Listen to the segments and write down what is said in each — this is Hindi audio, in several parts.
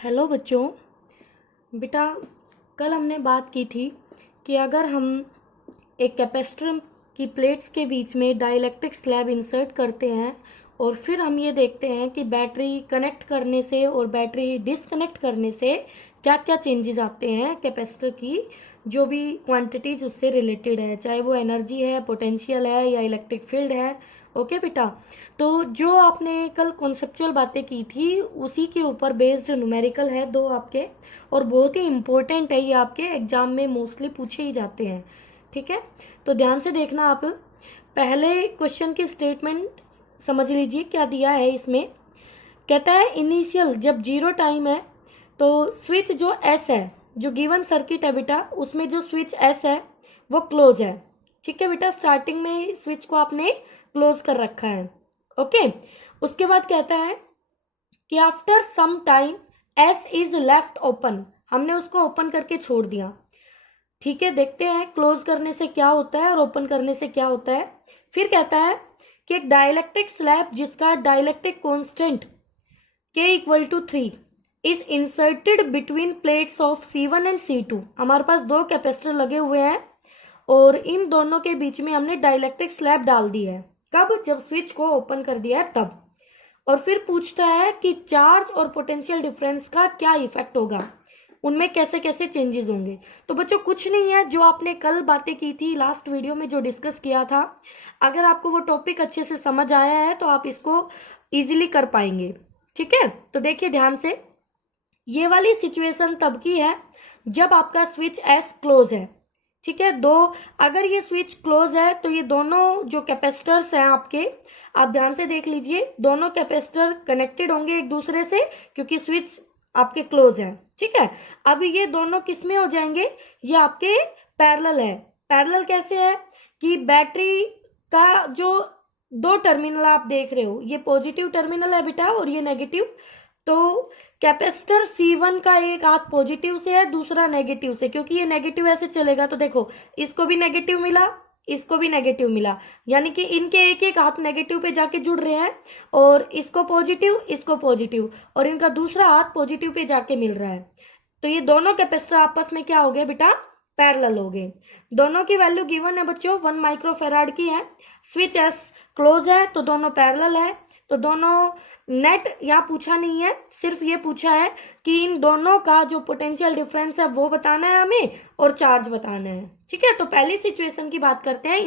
हेलो बच्चों। बेटा, कल हमने बात की थी कि अगर हम एक कैपेसिटर की प्लेट्स के बीच में डाइलेक्ट्रिक स्लैब इंसर्ट करते हैं और फिर हम ये देखते हैं कि बैटरी कनेक्ट करने से और बैटरी डिसकनेक्ट करने से क्या क्या चेंजेस आते हैं कैपेसिटर की जो भी क्वांटिटीज उससे रिलेटेड है, चाहे वो एनर्जी है, पोटेंशियल है या इलेक्ट्रिक फील्ड है। ओके बेटा, तो जो आपने कल कॉन्सेप्चुअल बातें की थी उसी के ऊपर बेस्ड न्यूमेरिकल है दो आपके, और बहुत ही इंपॉर्टेंट है, ये आपके एग्जाम में मोस्टली पूछे ही जाते हैं। ठीक है, तो ध्यान से देखना। आप पहले क्वेश्चन की स्टेटमेंट समझ लीजिए क्या दिया है इसमें। कहता है इनिशियल जब जीरो टाइम है तो स्विच जो एस है, जो गिवन सर्किट है बेटा, उसमें जो स्विच एस है वो क्लोज है। ठीक है बेटा, स्टार्टिंग में स्विच को आपने क्लोज कर रखा है। ओके, उसके बाद कहता है कि after some time S is left open, हमने उसको ओपन करके छोड़ दिया। ठीक है, देखते हैं क्लोज करने से क्या होता है और ओपन करने से क्या होता है। फिर कहता है कि एक डाइलेक्ट्रिक स्लैब जिसका dielectric constant K equal to 3 is inserted between plates of C1 and C2। हमारे पास दो कैपेसिटर लगे हुए हैं और इन दोनों के बीच में हमने डाइलेक्ट्रिक स्लैब डाल दी है। कब? जब स्विच को ओपन कर दिया है तब। और फिर पूछता है कि चार्ज और पोटेंशियल डिफरेंस का क्या इफेक्ट होगा, उनमें कैसे कैसे चेंजेस होंगे। तो बच्चों कुछ नहीं है, जो आपने कल बातें की थी लास्ट वीडियो में जो डिस्कस किया था, अगर आपको वो टॉपिक अच्छे से समझ आया है तो आप इसको इजीली कर पाएंगे। ठीक है, तो देखिए ध्यान से, ये वाली सिचुएशन तब की है जब आपका स्विच एस क्लोज है। ठीक है, दो, अगर ये स्विच क्लोज है तो ये दोनों जो कैपेसिटर्स हैं आपके, आप ध्यान से देख लीजिए, दोनों कैपेसिटर कनेक्टेड होंगे एक दूसरे से क्योंकि स्विच आपके क्लोज है। ठीक है, अब ये दोनों किस में हो जाएंगे, ये आपके पैरेलल है। पैरेलल कैसे है कि बैटरी का जो दो टर्मिनल आप देख रहे हो, ये पॉजिटिव टर्मिनल है बेटा और ये नेगेटिव। तो कैपेसिटर C1 का एक हाथ पॉजिटिव से है, दूसरा नेगेटिव से, क्योंकि ये नेगेटिव ऐसे चलेगा तो देखो इसको भी नेगेटिव मिला, इसको भी नेगेटिव मिला, यानी कि इनके एक एक हाथ नेगेटिव पे जाके जुड़ रहे हैं, और इसको पॉजिटिव, और इनका दूसरा हाथ पॉजिटिव पे जाके मिल रहा है। तो ये दोनों कैपेसिटर आपस में क्या हो गए बेटा, पैरेलल हो गए। दोनों की वैल्यू गिवन है बच्चों, 1 माइक्रोफेराड की है। स्विच एस क्लोज है तो दोनों पैरेलल है, तो दोनों नेट यहाँ पूछा नहीं है, सिर्फ ये पूछा है कि इन दोनों का जो पोटेंशियल डिफरेंस है वो बताना है हमें और चार्ज बताना है। ठीक है, तो पहली सिचुएशन की बात करते हैं।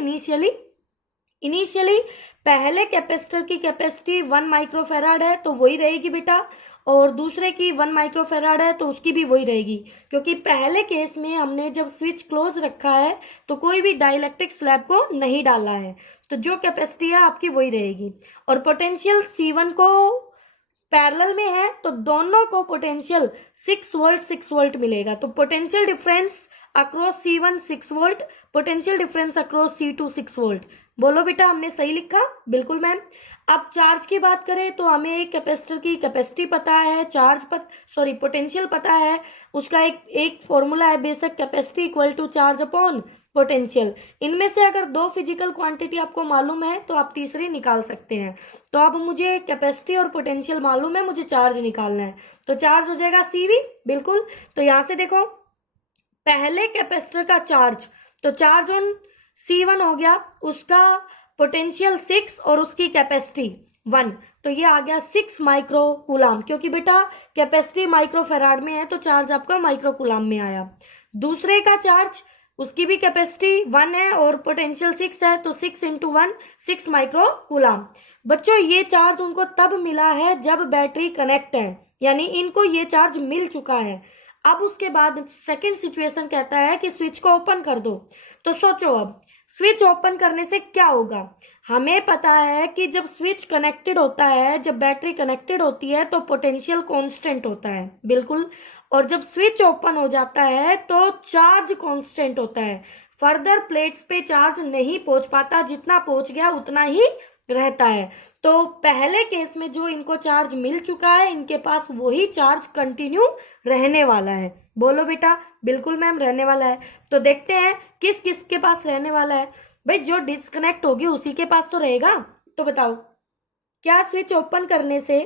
इनिशियली पहले कैपेसिटर की कैपेसिटी 1 माइक्रोफेराड है तो वही रहेगी बेटा, और दूसरे की 1 माइक्रोफेराड है तो उसकी भी वही रहेगी, क्योंकि पहले केस में हमने जब स्विच क्लोज रखा है तो कोई भी डाइलेक्ट्रिक स्लैब को नहीं डाला है, तो जो कैपेसिटी है आपकी वही रहेगी। और पोटेंशियल C1 को पैरेलल में है तो दोनों को पोटेंशियल 6 वोल्ट 6 वोल्ट मिलेगा। तो potential difference across C1 6 volt, potential difference across C2 6 volt. बोलो बेटा, हमने सही लिखा? बिल्कुल मैम। अब चार्ज की बात करें तो हमें एक कैपेसिटर की कैपेसिटी पता है, पोटेंशियल पता है, उसका एक फॉर्मूला है basic, capacity equal to charge upon potential. इनमें से अगर दो फिजिकल क्वांटिटी आपको मालूम है तो आप तीसरी निकाल सकते हैं। तो अब मुझे कैपेसिटी और पोटेंशियल मालूम है, मुझे चार्ज निकालना है, तो चार्ज हो जाएगा CV। बिल्कुल, तो यहां से देखो, पहले कैपेसिटर का चार्ज, तो चार्ज ऑन C1 हो गया, उसका पोटेंशियल 6 और उसकी कैपेसिटी 1, तो ये आ गया 6 माइक्रो कूलाम, क्योंकि बेटा कैपेसिटी माइक्रोफेराड में है तो चार्ज आपका माइक्रो कूलाम में आया। दूसरे का चार्ज, उसकी भी कैपेसिटी 1 है और पोटेंशियल 6 है, तो 6 इंटू 1 6 माइक्रो कूलाम। बच्चों ये चार्ज उनको तब मिला है जब बैटरी कनेक्ट है, यानी इनको ये चार्ज मिल चुका है। अब उसके बाद सेकंड सिचुएशन कहता है कि स्विच को ओपन कर दो। तो सोचो, अब स्विच ओपन करने से क्या होगा। हमें पता है कि जब स्विच कनेक्टेड होता है, जब बैटरी कनेक्टेड होती है तो पोटेंशियल कांस्टेंट होता है, बिल्कुल, और जब स्विच ओपन हो जाता है तो चार्ज कांस्टेंट होता है। फर्दर प्लेट्स पे चार्ज नहीं पहुंच पाता, जितना पहुंच गया उतना ही रहता है। तो पहले केस में जो इनको चार्ज मिल चुका है, इनके पास वही चार्ज कंटिन्यू रहने वाला है। बोलो बेटा, बिल्कुल मैम रहने वाला है। तो देखते हैं किस किस के पास रहने वाला है। भाई जो डिस्कनेक्ट होगी उसी के पास तो रहेगा। तो बताओ, क्या स्विच ओपन करने से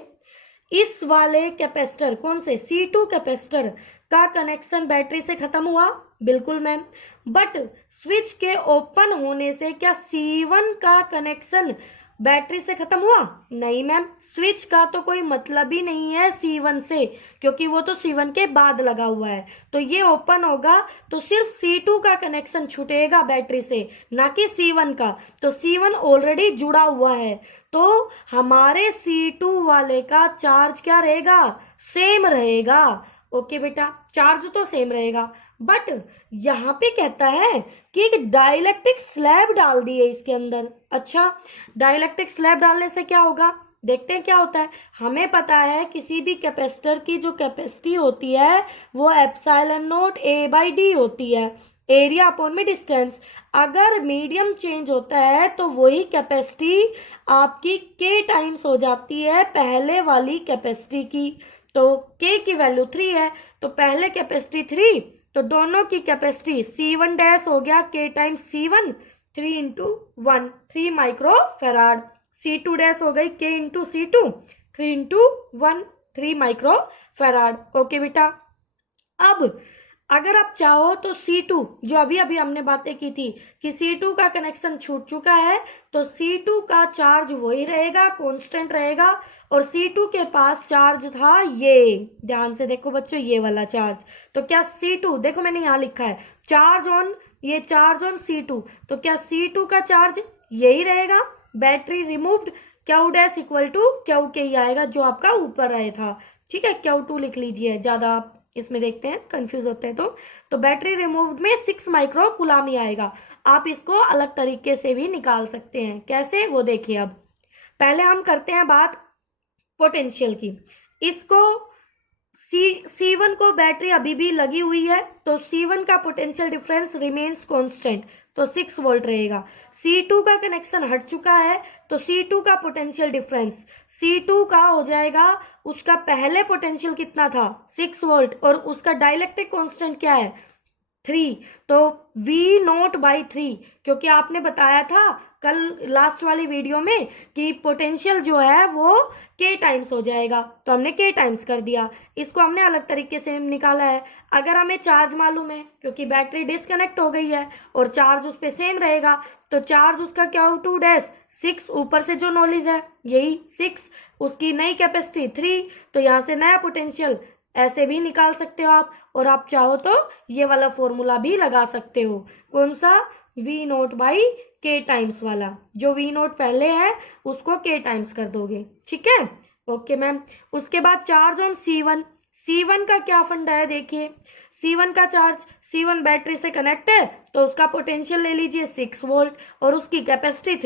इस वाले कैपेसिटर, कौन से, C2 कैपेसिटर का कनेक्शन बैटरी से खत्म हुआ? बिल्कुल मैम। बट स्विच के ओपन होने से क्या C1 का कनेक्शन बैटरी से खत्म हुआ? नहीं मैम, स्विच का तो कोई मतलब ही नहीं है C1 से, क्योंकि वो तो C1 के बाद लगा हुआ है। तो ये ओपन होगा तो सिर्फ C2 का कनेक्शन छूटेगा बैटरी से, ना कि C1 का। तो C1 ऑलरेडी जुड़ा हुआ है, तो हमारे C2 वाले का चार्ज क्या रहेगा? सेम रहेगा। ओके बेटा, चार्ज तो सेम रहेगा। बट यहाँ पे कहता है कि एक डाइलेक्ट्रिक स्लैब डाल दिए इसके अंदर। अच्छा, डाइलेक्ट्रिक स्लैब डालने से क्या होगा? देखते हैं क्या होता है। हमें पता है किसी भी कैपेसिटर की जो कैपेसिटी होती है वो एप्सिलॉन नॉट A/D होती है, एरिया अपॉन में डिस्टेंस। अगर मीडियम चेंज होता है तो वही कैपेसिटी आपकी K टाइम्स हो जाती है पहले वाली कैपेसिटी की। तो K की वैल्यू 3 है, तो पहले कैपेसिटी 3, तो दोनों की कैपेसिटी C1 डैश हो गया K times C1, 3 into 1, 3 micro farad. C2 dash हो गई K into C2, 3 into 1, 3 micro farad. Okay बेटा, अब अगर आप चाहो तो C2, जो अभी अभी हमने बातें की थी कि C2 का कनेक्शन छूट चुका है, तो C2 का चार्ज वही रहेगा, कांस्टेंट रहेगा। और C2 के पास चार्ज था ये, ध्यान से देखो बच्चों, ये वाला चार्ज। तो क्या C2, देखो मैंने यहां लिखा है चार्ज ऑन, ये चार्ज ऑन C2, तो क्या C2 का चार्ज यही रहेगा? Battery removed Q dash equal to Q के ही आएगा जो आपका ऊपर आया था। ठीक है, Q2 लिख लीजिए, ज्यादा आप इसमें देखते हैं कंफ्यूज होते हैं तो बैटरी रिमूव्ड में 6 माइक्रो कूलाम ही आएगा। आप इसको अलग तरीके से भी निकाल सकते हैं, कैसे वो देखिए। अब पहले हम करते हैं बात पोटेंशियल की। इसको C1 को बैटरी अभी भी लगी हुई है, तो C1 का पोटेंशियल डिफरेंस रिमेन्स कांस्टेंट, तो 6 वोल्ट रहेगा। C2 का कनेक्शन हट चुका है, तो C2 का पोटेंशियल डिफरेंस C2 का हो जाएगा, उसका पहले पोटेंशियल कितना था? 6 वोल्ट, और उसका डाइलेक्ट्रिक कांस्टेंट क्या है? 3, तो V0/3, क्योंकि आपने बताया था कल लास्ट वाली वीडियो में कि पोटेंशियल जो है वो K टाइम्स हो जाएगा, तो हमने K टाइम्स कर दिया। इसको हमने अलग तरीके से निकाला है। अगर हमें चार्ज मालूम है, क्योंकि बैटरी डिस्कनेक्ट हो गई है और चार्ज उस पर सेम रहेगा, तो चार्ज उसका Q2 डैश 6, ऊपर से जो नॉलेज है यही 6, उसकी नई कैपेसिटी 3, तो यहाँ से नया पोटेंशियल ऐसे भी निकाल सकते हो आप। और आप चाहो तो ये वाला फॉर्मूला भी लगा सकते हो, कौन सा? V0/K टाइम्स वाला। जो V0 पहले है उसको K टाइम्स कर दोगे, ठीक है। ओके मैम, उसके बाद चार्ज ऑन C1। C1 का क्या फंडा है देखिए, C1 का चार्ज, C1 बैटरी से कनेक्ट है, तो उसका पोटेंशियल ले लीजिए 6 वोल्ट और उसकी कैपेसिटी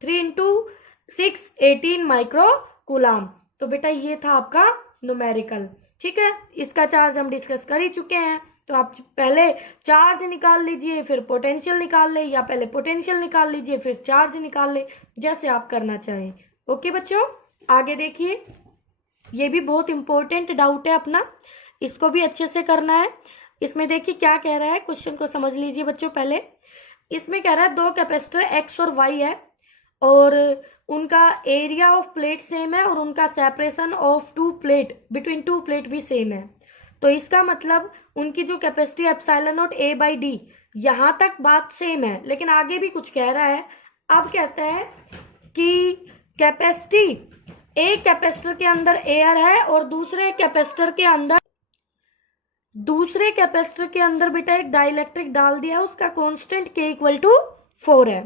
3 इंटू 6, 18 माइक्रो कूलाम। तो बेटा ये था आपका न्यूमेरिकल, ठीक है। इसका चार्ज हम डिस्कस कर ही चुके हैं, तो आप पहले चार्ज निकाल लीजिए फिर पोटेंशियल निकाल ले, या पहले पोटेंशियल निकाल लीजिए फिर चार्ज निकाल ले, जैसे आप करना चाहें। ओके बच्चों, आगे देखिए, ये भी बहुत इंपॉर्टेंट डाउट है अपना, इसको भी अच्छे से करना है। इसमें देखिए क्या कह रहा है, क्वेश्चन को समझ लीजिए बच्चों। पहले इसमें कह रहा है दो कैपेसिटर X और Y है और उनका एरिया ऑफ प्लेट सेम है और उनका separation of two plate between two plate भी सेम है। तो इसका मतलब उनकी जो कैपेसिटी एप्सिलॉन नॉट A/D, यहां तक बात सेम है, लेकिन आगे भी कुछ कह रहा है। अब कहता है कि कैपेसिटी, एक कैपेसिटर के अंदर एयर है और दूसरे कैपेसिटर के अंदर बेटा एक डाइलेक्ट्रिक डाल दिया, उसका कांस्टेंट K इक्वल टू 4 है।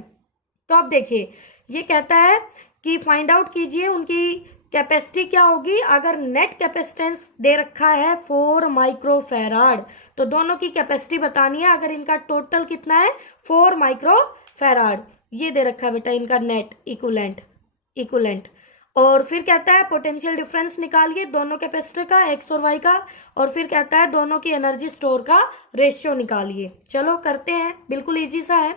तो अब देखिए ये कहता है कि फाइंड आउट कीजिए उनकी कैपेसिटी क्या होगी। अगर नेट कैपेसिटेंस दे रखा है 4 माइक्रोफैराड, तो दोनों की कैपेसिटी बतानी है। अगर इनका टोटल कितना है 4 माइक्रोफैराड, ये दे रखा है बेटा इनका नेट इक्विवेलेंट। और फिर कहता है पोटेंशियल डिफरेंस निकालिए दोनों कैपेसिटर का, X और Y का, और फिर कहता है दोनों की एनर्जी स्टोर का रेशियो निकालिए। चलो करते हैं, बिल्कुल इजी सा है।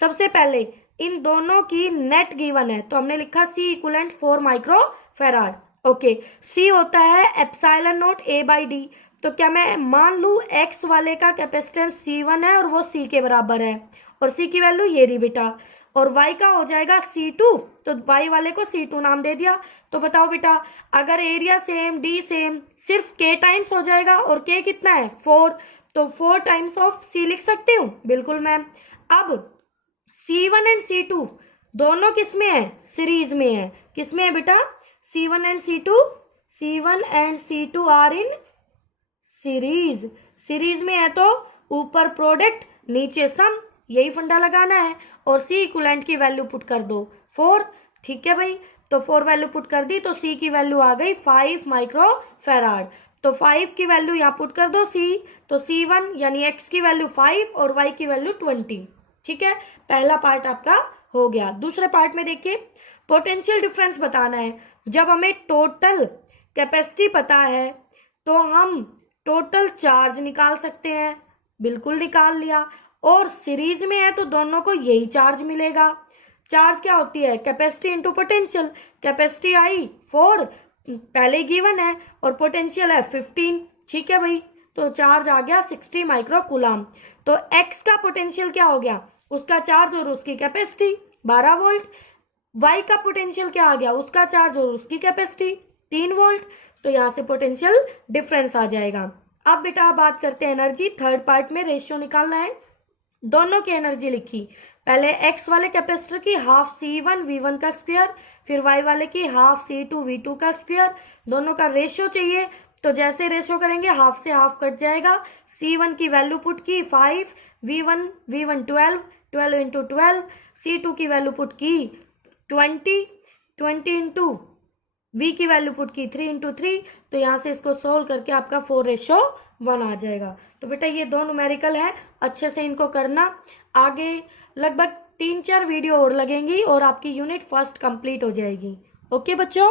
सबसे पहले इन दोनों की नेट गिवन है, तो हमने लिखा C equivalent 4 microfarad. Okay, C होता है एप्सिलॉन नॉट A/D, तो क्या मैं मान लू X वाले का कैपेसिटेंस C1 है और वो C के बराबर है, और C की वैल्यू ये रही बेटा। और y का हो जाएगा C2, तो y वाले को C2 नाम दे दिया। तो बताओ बेटा, अगर एरिया सेम, डी सेम, सिर्फ k टाइम्स हो जाएगा, और k कितना है 4, तो 4 टाइम्स ऑफ c लिख सकते हूँ? बिल्कुल मैम। अब C1 एंड C2 दोनों किस में है? सीरीज में है। किस में है बेटा? C1 and C2, C1 and C2 are in series. Series में है तो ऊपर प्रोडक्ट नीचे सम, यही फंडा लगाना है। और C इक्विवेलेंट की वैल्यू पुट कर दो 4, ठीक है भाई। तो 4 वैल्यू पुट कर दी तो C की वैल्यू आ गई 5 माइक्रो फैराड। तो 5 की वैल्यू यहाँ पुट कर दो C, तो C1 यानी X की वैल्यू 5 और Y की वैल्यू 20, ठीक है। पहला पार्ट आपका हो गया। दूसरे पार्ट में देखिए, पोटेंशियल डिफरेंस बताना है। जब हमें टोटल कैपेसिटी पता है तो हम टोटल चार्ज निकाल सकते हैं, बिल्कुल निकाल लिया। और सीरीज में है तो दोनों को यही चार्ज मिलेगा। चार्ज क्या होती है? Capacity into potential. Capacity I 4 पहले गिवन है और पोटेंशियल है 15, ठीक है भाई। तो चार्ज आ गया 60 माइक्रो कूलम। तो एक्स का पोटेंशियल क्या हो गया? उसका चार्ज और उसकी कैपेसिटी 12 वोल्ट। वाई का पोटेंशियल क्या आ गया? उसका चार्ज और उसकी कैपेसिटी 3 वोल्ट। तो यहां से पोटेंशियल डिफरेंस आ जाएगा। अब बेटा बात करते हैं एनर्जी। थर्ड पार्ट में रेशियो निकालना है। दोनों की एनर्जी लिखी। पहले x वाले कैपेसिटर की हाफ C1 V1 का स्क्वायर, फिर y वाले की हाफ C2 V2 का स्क्वायर। दोनों का रेशियो चाहिए, तो जैसे रेशियो करेंगे हाफ से हाफ कट जाएगा। C1 की वैल्यू पुट की 5, V1 12, 12 इंटू 12, C2 की वैल्यू पुट की 20 इंटू V की वैल्यू पुट की 3 इंटू 3। तो यहाँ से इसको सोल्व करके आपका 4:1 आ जाएगा। तो बेटा ये दो न्यूमेरिकल है, अच्छे से इनको करना। आगे लगभग 3-4 वीडियो और लगेंगी और आपकी यूनिट फर्स्ट कंप्लीट हो जाएगी। ओके बच्चों।